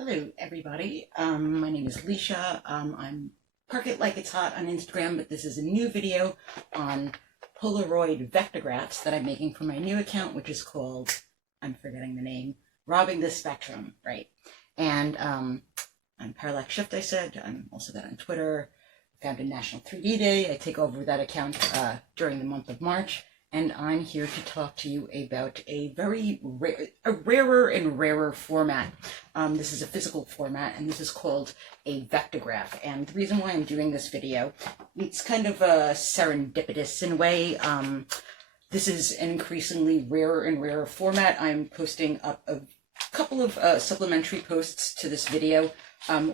Hello, everybody. My name is Ilicia. I'm Park It Like It's Hot on Instagram, but this is a new video on Polaroid Vectographs that I'm making for my new account, which is called, I'm forgetting the name, Robbing the Spectrum, right? And I'm PARALLAX-SHIFT, I said. I'm also that on Twitter. Founded National 3D Day. I take over that account during the month of March. And I'm here to talk to you about a very rarer and rarer format. This is a physical format, and this is called a vectograph. And the reason why I'm doing this video, it's kind of serendipitous in a way. This is an increasingly rarer and rarer format. I'm posting up a couple of supplementary posts to this video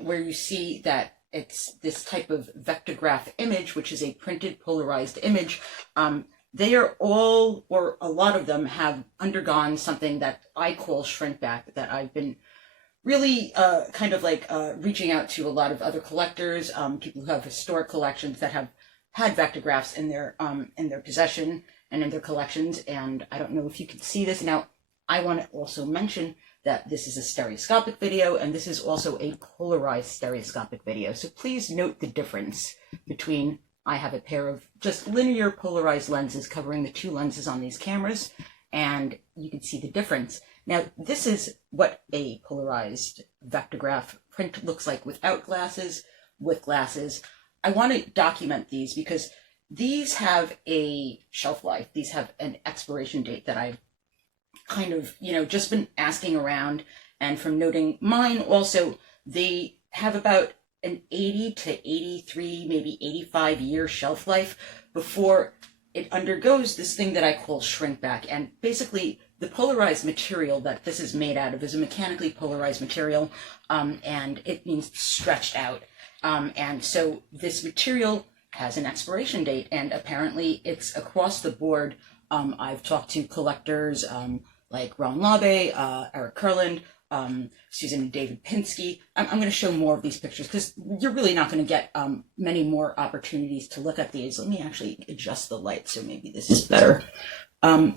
where you see that it's this type of vectograph image, which is a printed polarized image. They are all, or a lot of them, have undergone something that I call shrink back, that I've been really kind of like reaching out to a lot of other collectors, people who have historic collections that have had vectographs in their possession and in their collections. And I don't know if you can see this. Now, I want to also mention that this is a stereoscopic video, and this is also a polarized stereoscopic video. So please note the difference between, I have a pair of just linear polarized lenses covering the two lenses on these cameras, and you can see the difference. Now, this is what a polarized vectograph print looks like without glasses, with glasses. I want to document these because these have a shelf life. These have an expiration date that I've kind of, just been asking around, and from noting mine also, they have about an 80 to 83, maybe 85 year shelf life before it undergoes this thing that I call shrink back. And basically the polarized material that this is made out of is a mechanically polarized material, and it means stretched out. And so this material has an expiration date, and apparently it's across the board. I've talked to collectors like Ron Labe, Eric Kurland, Susan and David Pinsky. I'm going to show more of these pictures because you're really not going to get many more opportunities to look at these. Let me actually adjust the light so maybe this is better. Maybe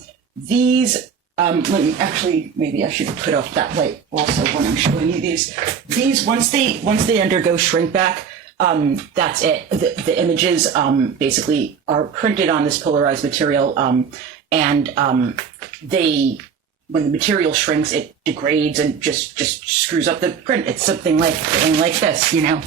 I should put off that light also when I'm showing you these. These, once they undergo shrink back, that's it. The images basically are printed on this polarized material, when the material shrinks, it degrades and just screws up the print. It's something like this, And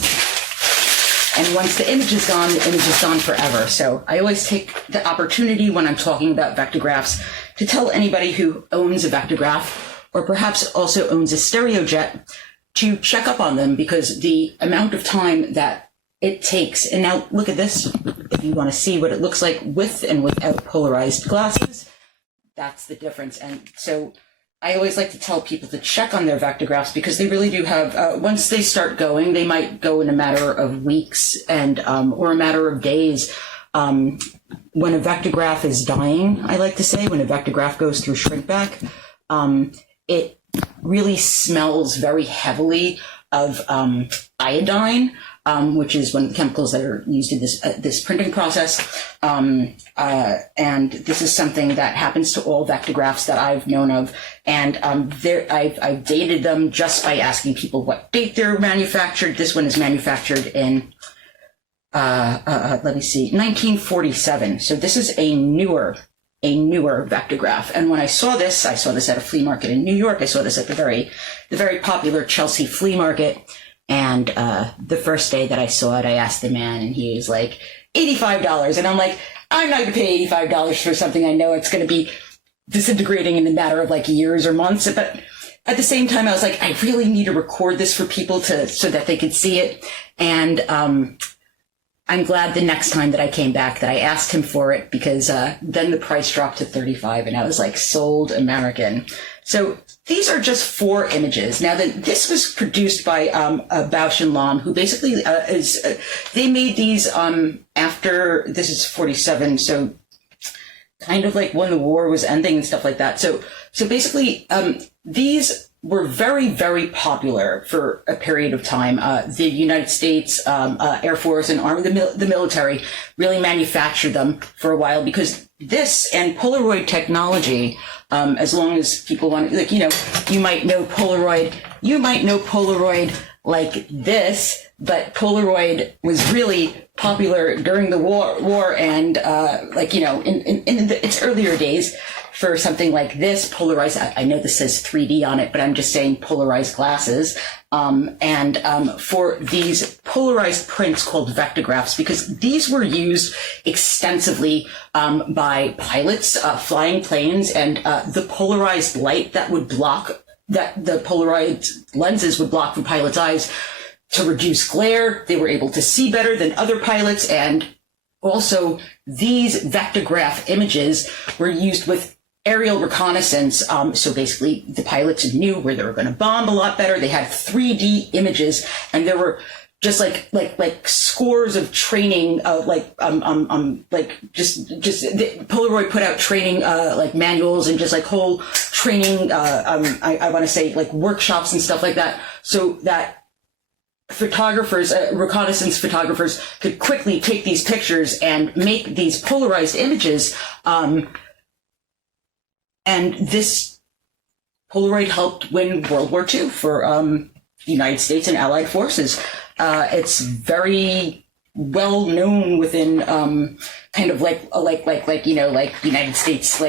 once the image is gone, the image is gone forever. So I always take the opportunity when I'm talking about vectographs to tell anybody who owns a vectograph, or perhaps also owns a Stereojet, to check up on them, because the amount of time that it takes, and now look at this, if you want to see what it looks like with and without polarized glasses, that's the difference. And so I always like to tell people to check on their vectographs, because they really do have, once they start going, they might go in a matter of weeks and or a matter of days. When a vectograph is dying, I like to say, when a vectograph goes through shrink back, it really smells very heavily of iodine, which is one of the chemicals that are used in this printing process. And this is something that happens to all vectographs that I've known of. And I've dated them just by asking people what date they're manufactured. This one is manufactured in, let me see, 1947. So this is a newer vectograph. And when I saw this at a flea market in New York. I saw this at the very popular Chelsea flea market. And the first day that I saw it, I asked the man, and he was like, $85. And I'm like, I'm not going to pay $85 for something I know it's going to be disintegrating in a matter of like years or months. But at the same time, I was like, I really need to record this for people so that they could see it. And I'm glad the next time that I came back that I asked him for it, because then the price dropped to $35, and I was like, sold American. So these are just 4 images. Now, this was produced by Bausch and Lomb, who basically they made these after, this is 47, so kind of like when the war was ending and stuff like that. So basically, these were very, very popular for a period of time. The United States Air Force and Army, the military, really manufactured them for a while, because this and Polaroid technology, as long as people want, you might know Polaroid you might know Polaroid like this, but Polaroid was really popular during the war and in its earlier days for something like this, polarized. I know this says 3D on it, but I'm just saying polarized glasses. For these polarized prints called Vectographs, because these were used extensively by pilots flying planes, and the polarized light that would block, that the polarized lenses would block the pilot's eyes to reduce glare. They were able to see better than other pilots, and also these vectograph images were used with aerial reconnaissance. So basically the pilots knew where they were going to bomb a lot better. They had 3D images, and there were just like scores of training, Polaroid put out training, manuals and just like whole training, I want to say like workshops and stuff like that. So that photographers, reconnaissance photographers could quickly take these pictures and make these polarized images. And this Polaroid helped win World War II for the United States and Allied forces. It's very well known within kind of like United States,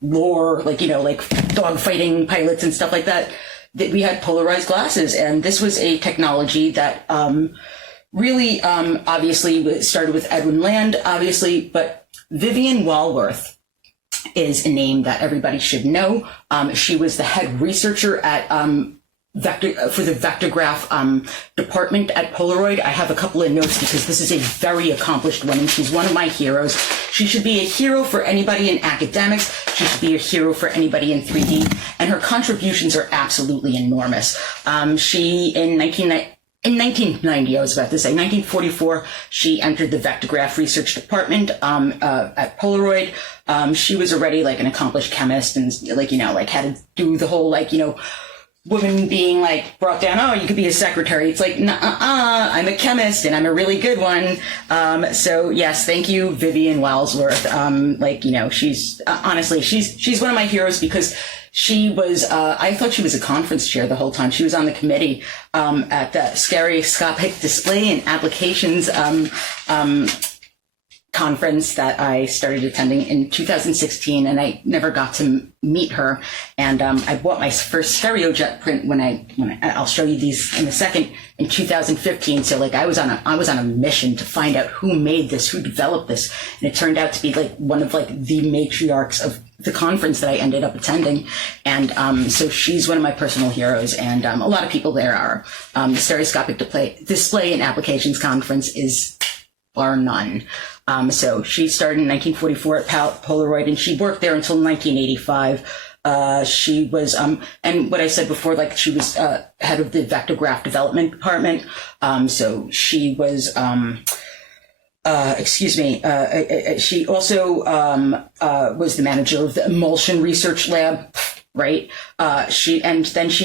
lore, dogfighting pilots and stuff like that. That we had polarized glasses, and this was a technology that really obviously started with Edwin Land, obviously, but Vivian Walworth is a name that everybody should know. She was the head researcher at for the Vectograph department at Polaroid. I have a couple of notes because this is a very accomplished woman. She's one of my heroes. She should be a hero for anybody in academics. She should be a hero for anybody in 3D. And her contributions are absolutely enormous. She, in 1990, I was about to say, 1944, she entered the Vectograph research department at Polaroid. She was already like an accomplished chemist and had to do the whole woman being brought down. Oh, you could be a secretary. It's like, I'm a chemist and I'm a really good one. So yes, thank you, Vivian Walworth. She's honestly, she's one of my heroes because she was, I thought she was a conference chair the whole time. She was on the committee at the Stereoscopic Display and Applications conference that I started attending in 2016, and I never got to meet her. And I bought my first Stereojet print when I'll show you these in a second, in 2015. So I was on a mission to find out who made this, who developed this, and it turned out to be one of the matriarchs of the conference that I ended up attending. And so she's one of my personal heroes, and a lot of people there are. The Stereoscopic Display and Applications Conference is bar none. So she started in 1944 at Polaroid, and she worked there until 1985. She was, and what I said before, she was head of the Vectograph development department. So she was, she also was the manager of the emulsion research lab. Right. Then she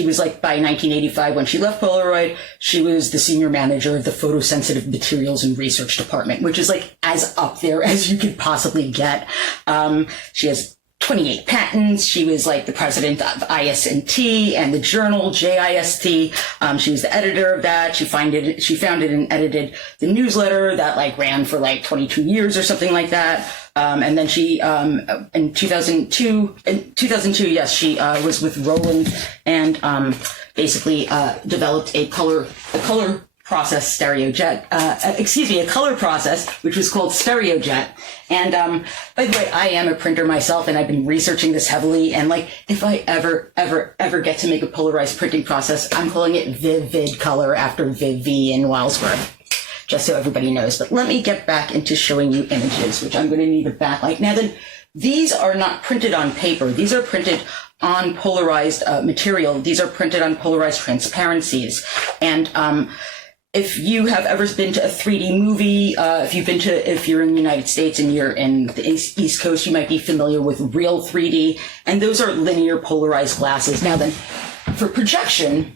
was by 1985, when she left Polaroid, she was the senior manager of the photosensitive materials and research department, which is as up there as you could possibly get. She has 28 patents. She was the president of ISNT and the journal JIST. She was the editor of that. She founded and edited the newsletter that ran for 22 years or something like that. And then she, in 2002, yes, she was with Roland and basically developed a color process Stereojet, a color process, which was called Stereojet. And by the way, I am a printer myself, and I've been researching this heavily. And if I ever get to make a polarized printing process, I'm calling it Vivid Color after Vivian Walworth, just so everybody knows. But let me get back into showing you images, which I'm going to need a backlight. Now then, these are not printed on paper. These are printed on polarized material. These are printed on polarized transparencies. And if you have ever been to a 3D movie, if you're in the United States and you're in the East Coast, you might be familiar with Real 3D, and those are linear polarized glasses. Now then, for projection,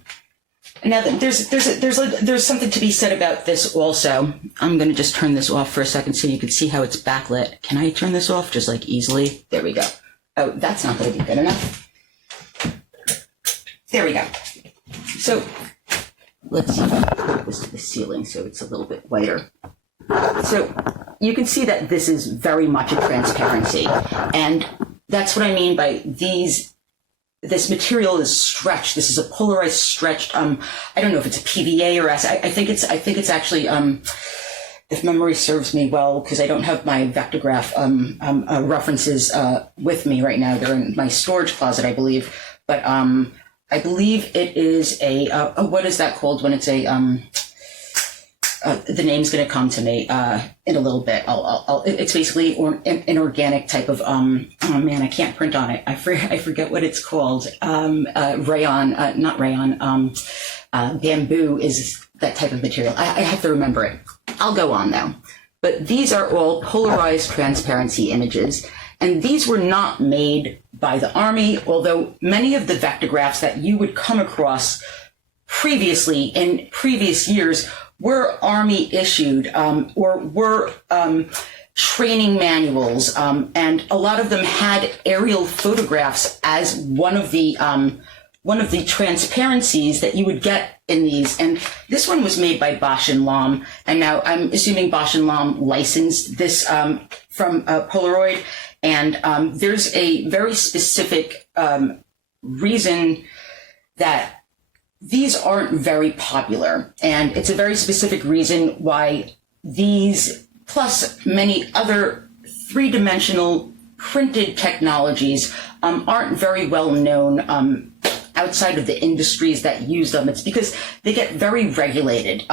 there's something to be said about this also. I'm going to just turn this off for a second so you can see how it's backlit. Can I turn this off just easily? There we go. Oh, that's not going to be good enough. There we go. So let's see if I can put this to the ceiling so it's a little bit whiter. So you can see that this is very much a transparency, and that's what I mean by this material is stretched. This is a polarized stretched, I don't know if it's a PVA or S. I think it's actually, if memory serves me well, because I don't have my Vectograph references with me right now. They're in my storage closet, I believe. But I believe it is what is that called when it's the name's going to come to me in a little bit. It's basically an organic type of, oh man, I can't print on it. I forget what it's called. Rayon, not rayon, bamboo is that type of material. I have to remember it. I'll go on though. But these are all polarized transparency images. And these were not made by the Army, although many of the vectographs that you would come across previously in previous years were Army issued or were training manuals, and a lot of them had aerial photographs as one of the transparencies that you would get in these. And this one was made by Bosch and Lomb, and now I'm assuming Bosch and Lomb licensed this from Polaroid. And there's a very specific reason that these aren't very popular. And it's a very specific reason why these, plus many other three-dimensional printed technologies, aren't very well known outside of the industries that use them. It's because they get very regulated.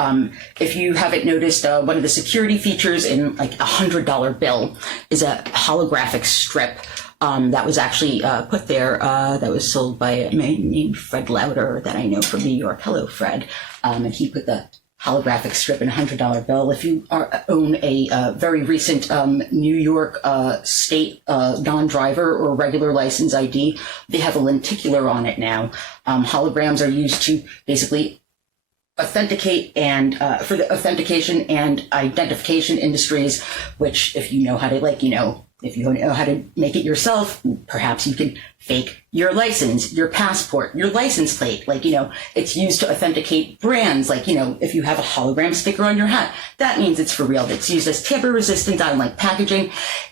If you haven't noticed, one of the security features in like a $100 bill is a holographic strip that was actually put there, that was sold by a man named Fred Lauder that I know from New York. Hello, Fred. And he put the holographic strip in a $100 bill. If you own a very recent New York state non-driver or regular license ID, they have a lenticular on it now. Holograms are used to basically authenticate and for the authentication and identification industries, which if you know how to, if you know how to make it yourself, perhaps you can fake your license, your passport, your license plate. It's used to authenticate brands. If you have a hologram sticker on your hat, that means it's for real. It's used as tamper-resistant on packaging.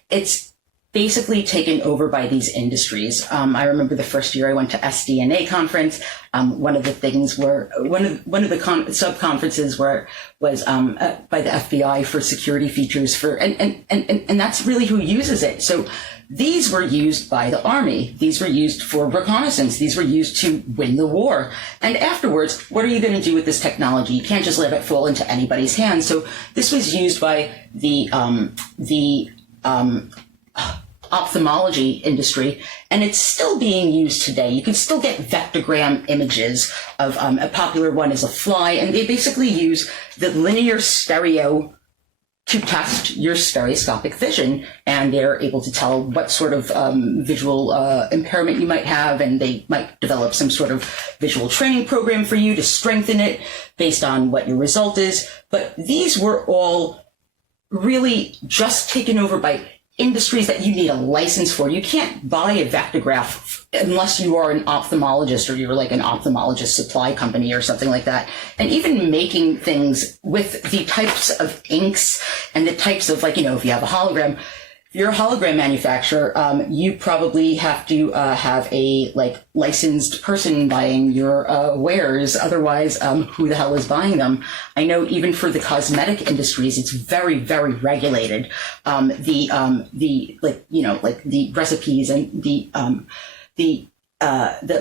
It's basically taken over by these industries. I remember the first year I went to SDNA conference. One of the things one of the sub conferences was by the FBI for security features and that's really who uses it. So these were used by the Army. These were used for reconnaissance. These were used to win the war. And afterwards, what are you going to do with this technology? You can't just let it fall into anybody's hands. So this was used by the ophthalmology industry, and it's still being used today. You can still get vectogram images of a popular one is a fly, and they basically use the linear stereo to test your stereoscopic vision, and they're able to tell what sort of visual impairment you might have, and they might develop some sort of visual training program for you to strengthen it based on what your result is. But these were all really just taken over by industries that you need a license for. You can't buy a vectograph unless you are an ophthalmologist or you're like an ophthalmologist supply company or something like that. And even making things with the types of inks and the types of if you have a hologram, if you're a hologram manufacturer, you probably have to have a licensed person buying your wares. Otherwise, who the hell is buying them? I know even for the cosmetic industries, it's very, very regulated. The recipes and the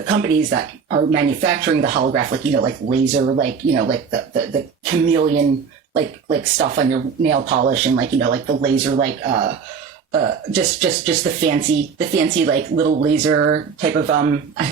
companies that are manufacturing the holograph, laser, the chameleon, stuff on your nail polish and the laser, just the fancy little laser type of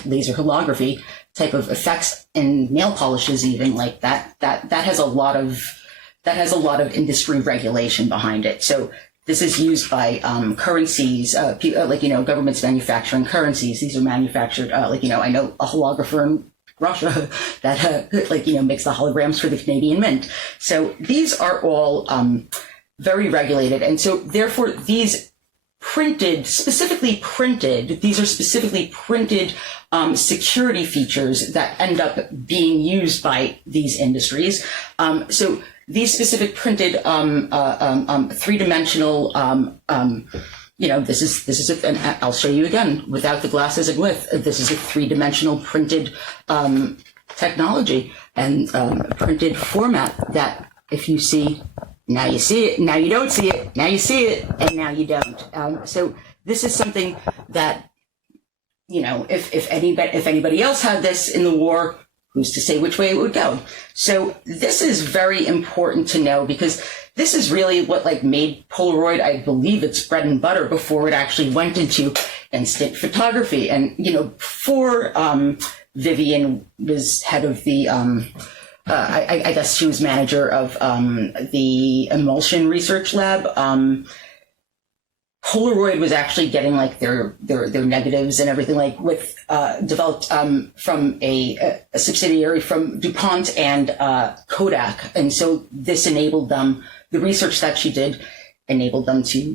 laser holography type of effects in nail polishes, even that has a lot of industry regulation behind it. So this is used by currencies, governments manufacturing currencies. These are manufactured I know a holographer in Russia that makes the holograms for the Canadian Mint. So these are all very regulated, and so therefore these specifically printed security features that end up being used by these industries. So these specific printed three-dimensional, this is and I'll show you again without the glasses and with. This is a three-dimensional printed technology and printed format that if you see, now you see it, now you don't see it, now you see it, and now you don't. So this is something that, if anybody else had this in the war, who's to say which way it would go? So this is very important to know because this is really what made Polaroid, I believe, its bread and butter before it actually went into instant photography. And, before Vivian was head of the, I guess she was manager of the emulsion research lab. Polaroid was actually getting their negatives and everything developed from a subsidiary from DuPont and Kodak, and so this enabled them. The research that she did enabled them to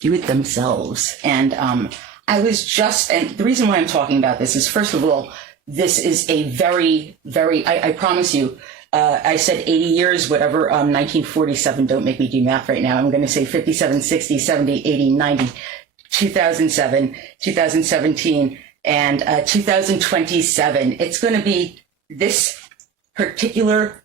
do it themselves. And and the reason why I'm talking about this is, first of all, this is a very, very, I promise you, I said 80 years, whatever, 1947, don't make me do math right now. I'm going to say 57, 60, 70, 80, 90, 2007, 2017, and 2027. It's going to be this particular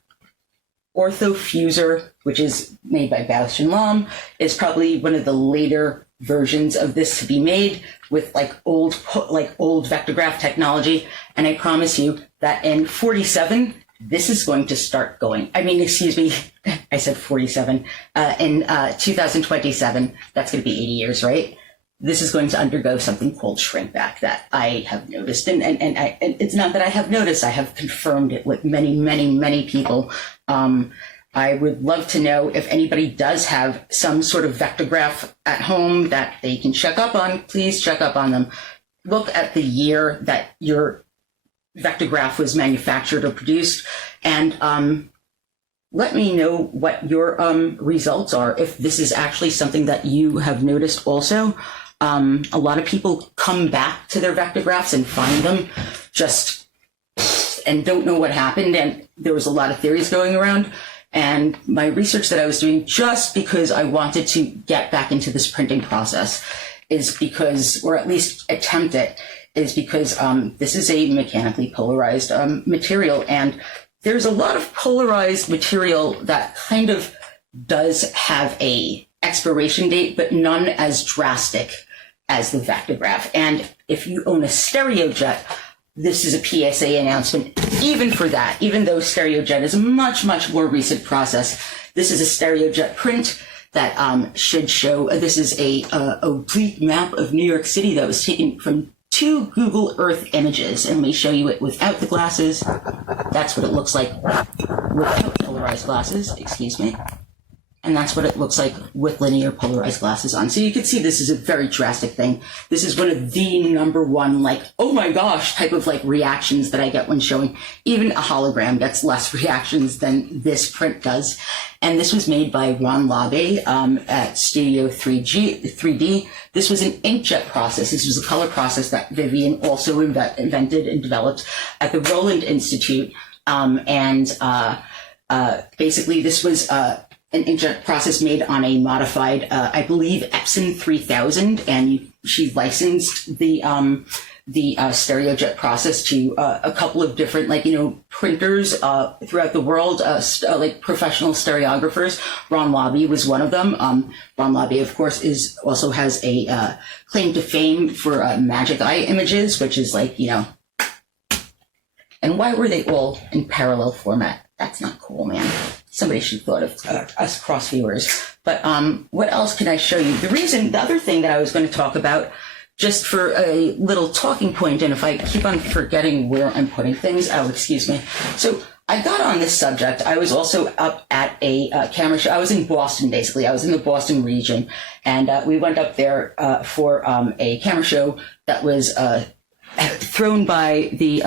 orthofuser, which is made by Bausch and Lomb, is probably one of the later versions of this to be made with old Vectograph technology. And I promise you that in 47, this is going to start going. Excuse me, I said 47. In 2027, that's going to be 80 years, right? This is going to undergo something called shrink back that I have noticed. And it's not that I have noticed, I have confirmed it with many, many, many people. I would love to know if anybody does have some sort of Vectograph at home that they can check up on. Please check up on them. Look at the year that your Vectograph was manufactured or produced, and let me know what your results are, if this is actually something that you have noticed also. A lot of people come back to their Vectographs and find them and don't know what happened, and there was a lot of theories going around. And my research that I was doing, just because I wanted to get back into this printing process, is because, or at least attempt it, is because this is a mechanically polarized material, and there's a lot of polarized material that kind of does have a expiration date, but none as drastic as the Vectograph. And if you own a Stereojet, this is a PSA announcement, even for that, even though Stereojet is a much, much more recent process. This is a Stereojet print that should show, this is a oblique map of New York City that was taken from 2 Google Earth images, and let me show you it without the glasses. That's what it looks like without polarized glasses, excuse me. And that's what it looks like with linear polarized glasses on. So you can see this is a very drastic thing. This is one of the number one, oh my gosh, type of reactions that I get when showing. Even a hologram gets less reactions than this print does. And this was made by Ron Labe at Studio 3D. This was an inkjet process. This was a color process that Vivian also invented and developed at the Roland Institute. Basically, this was an inkjet process made on a modified, I believe, Epson 3000, and she licensed the Stereojet process to a couple of different, printers throughout the world, professional stereographers. Ron Labe was one of them. Ron Labe, of course, also has a claim to fame for magic eye images, which is and why were they all in parallel format? That's not cool, man. Somebody should have thought of us cross viewers. But what else can I show you? The other thing that I was going to talk about, just for a little talking point, and if I keep on forgetting where I'm putting things, excuse me. So I got on this subject. I was also up at a camera show. I was in Boston, basically. I was in the Boston region, and we went up there for a camera show that was thrown by the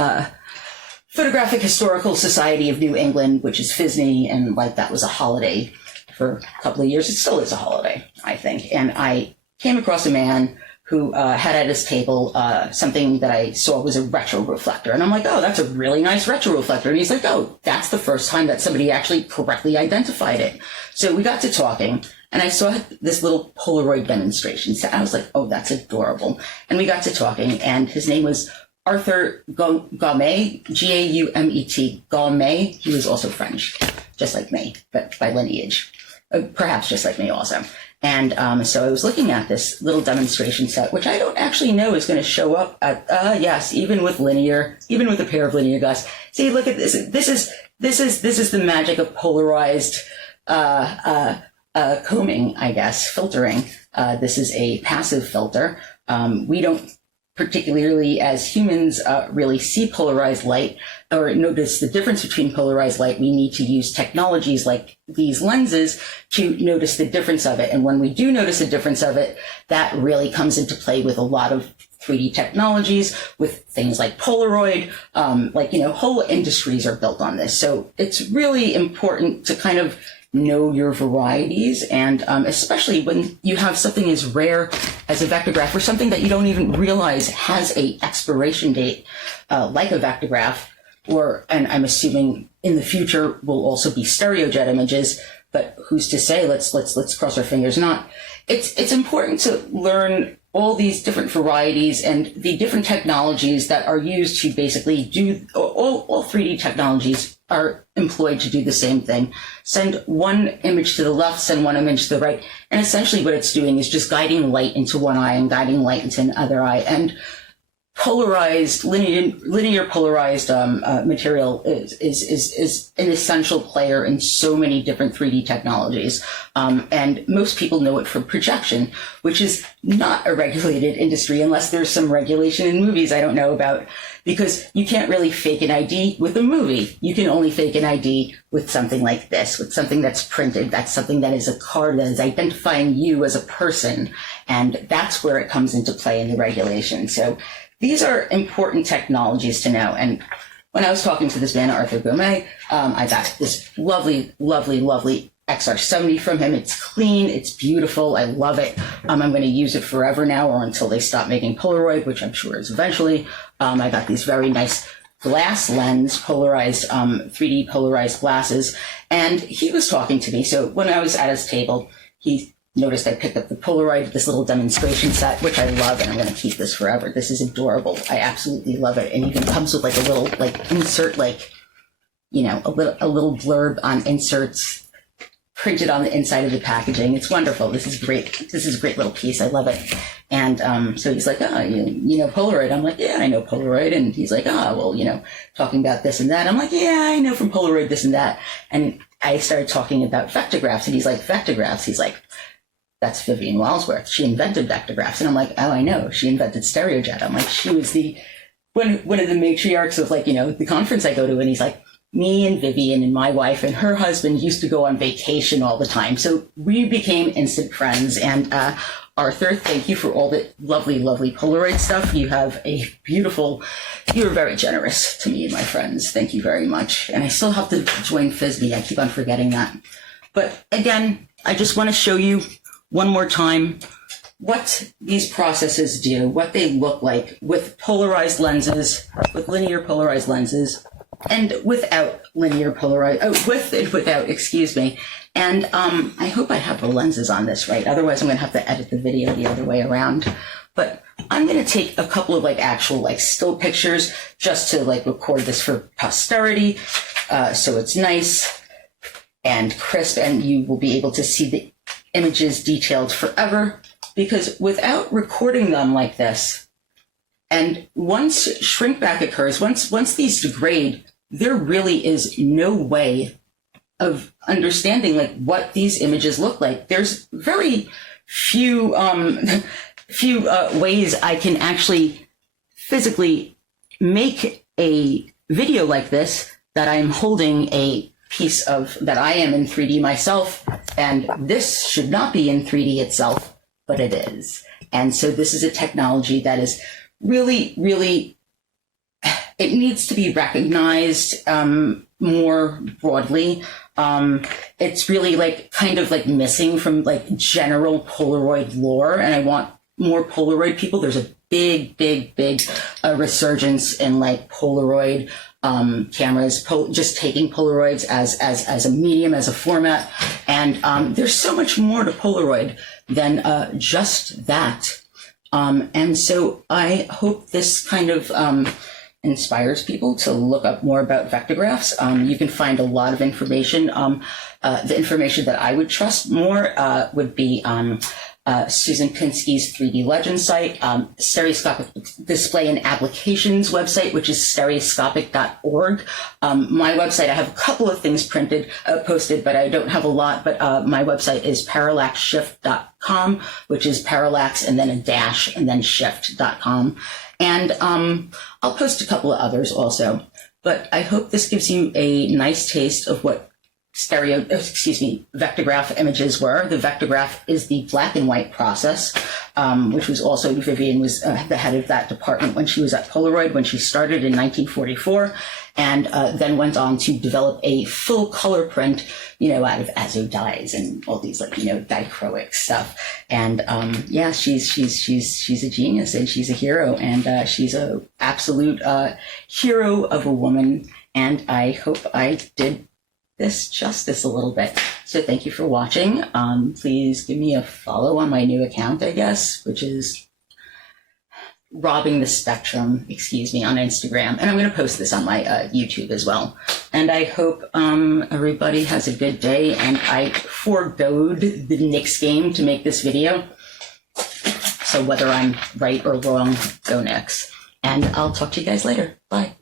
Photographic Historical Society of New England, which is FISNY, and that was a holiday for a couple of years. It still is a holiday, I think. And I came across a man who had at his table something that I saw was a retro reflector. And I'm like, oh, that's a really nice retro reflector. And he's like, oh, that's the first time that somebody actually correctly identified it. So we got to talking, and I saw this little Polaroid demonstration set. I was like, oh, that's adorable. And we got to talking, and his name was Arthur Gaumet, G-A-U-M-E-T, Gaumet. He was also French, just like me, but by lineage, perhaps just like me also. And so I was looking at this little demonstration set, which I don't actually know is going to show up at, yes, even with a pair of linear glass. See, look at this. This is the magic of polarized combing, I guess, filtering. This is a passive filter. We don't particularly as humans really see polarized light or notice the difference between polarized light. We need to use technologies like these lenses to notice the difference of it. And when we do notice a difference of it, that really comes into play with a lot of 3D technologies, with things like Polaroid, whole industries are built on this. So it's really important to kind of know your varieties, and especially when you have something as rare as a vectograph, or something that you don't even realize has a expiration date, like a vectograph, and I'm assuming in the future will also be stereojet images, but who's to say? Let's cross our fingers not. It's important to learn all these different varieties and the different technologies that are used to basically do, all 3D technologies are employed to do the same thing. Send one image to the left, send one image to the right. And essentially what it's doing is just guiding light into one eye and guiding light into another eye. And polarized, linear polarized material is an essential player in so many different 3D technologies. And most people know it from projection, which is not a regulated industry unless there's some regulation in movies I don't know about, because you can't really fake an ID with a movie. You can only fake an ID with something like this, with something that's printed. That's something that is a card that is identifying you as a person. And that's where it comes into play in the regulation. So these are important technologies to know. And when I was talking to this man, Arthur Gaumet, I got this lovely, lovely, lovely XR70 from him. It's clean. It's beautiful. I love it. I'm going to use it forever now, or until they stop making Polaroid, which I'm sure is eventually. I got these very nice glass lens, polarized, 3D polarized glasses. And he was talking to me. So when I was at his table, he noticed I picked up the Polaroid, this little demonstration set, which I love, and I'm going to keep this forever. This is adorable. I absolutely love it. And even comes with like a little insert, a little blurb on inserts printed on the inside of the packaging. It's wonderful. This is great. This is a great little piece. I love it. And so he's like, oh, you know Polaroid? I'm like, yeah, I know Polaroid. And he's like, talking about this and that. I'm like, yeah, I know from Polaroid this and that. And I started talking about vectographs, and he's like, vectographs? He's like, that's Vivian Walsworth. She invented vectographs. And I'm like, oh, I know. She invented Stereojet. I'm like, she was one of the matriarchs of the conference I go to. And he's like, me and Vivian and my wife and her husband used to go on vacation all the time. So we became instant friends. And Arthur, thank you for all the lovely, lovely Polaroid stuff. You have you're very generous to me and my friends. Thank you very much. And I still have to join FISBE. I keep on forgetting that. But again, I just want to show you one more time what these processes do, what they look like with polarized lenses, with linear polarized lenses, and without linear polarized, with and without, excuse me. And I hope I have the lenses on this right. Otherwise, I'm going to have to edit the video the other way around. But I'm going to take a couple of actual still pictures just to record this for posterity. So it's nice and crisp, and you will be able to see the images detailed forever, because without recording them like this, and once shrink back occurs, once these degrade, there really is no way of understanding what these images look like. There's very few ways I can actually physically make a video like this, that I'm holding a piece of that I am in 3D myself, and this should not be in 3D itself, but it is. And so this is a technology that is really, really, it needs to be recognized more broadly. It's really like kind of like missing from like general Polaroid lore, and I want more Polaroid people. There's a big resurgence in like Polaroid cameras, just taking Polaroids as a medium, as a format, and there's so much more to Polaroid than just that. And so I hope this kind of inspires people to look up more about vectographs. You can find a lot of information. The information that I would trust more would be Susan Pinsky's 3D Legend site, Stereoscopic Display and Applications website, which is stereoscopic.org. My website, I have a couple of things posted, but I don't have a lot. But my website is PARALLAX-SHIFT.com, which is parallax and then a dash and then shift.com. And I'll post a couple of others also. But I hope this gives you a nice taste of what vectograph images were. The vectograph is the black and white process, which was also, Vivian was the head of that department when she was at Polaroid, when she started in 1944, and then went on to develop a full color print, out of azo dyes and all these dichroic stuff. And yeah, she's a genius, and she's a hero, and she's a absolute hero of a woman. And I hope I did this justice a little bit. So thank you for watching. Please give me a follow on my new account, I guess, which is Robbing the Spectrum, on Instagram. And I'm going to post this on my YouTube as well. And I hope everybody has a good day. And I foregoed the Knicks game to make this video. So whether I'm right or wrong, go Knicks. And I'll talk to you guys later. Bye.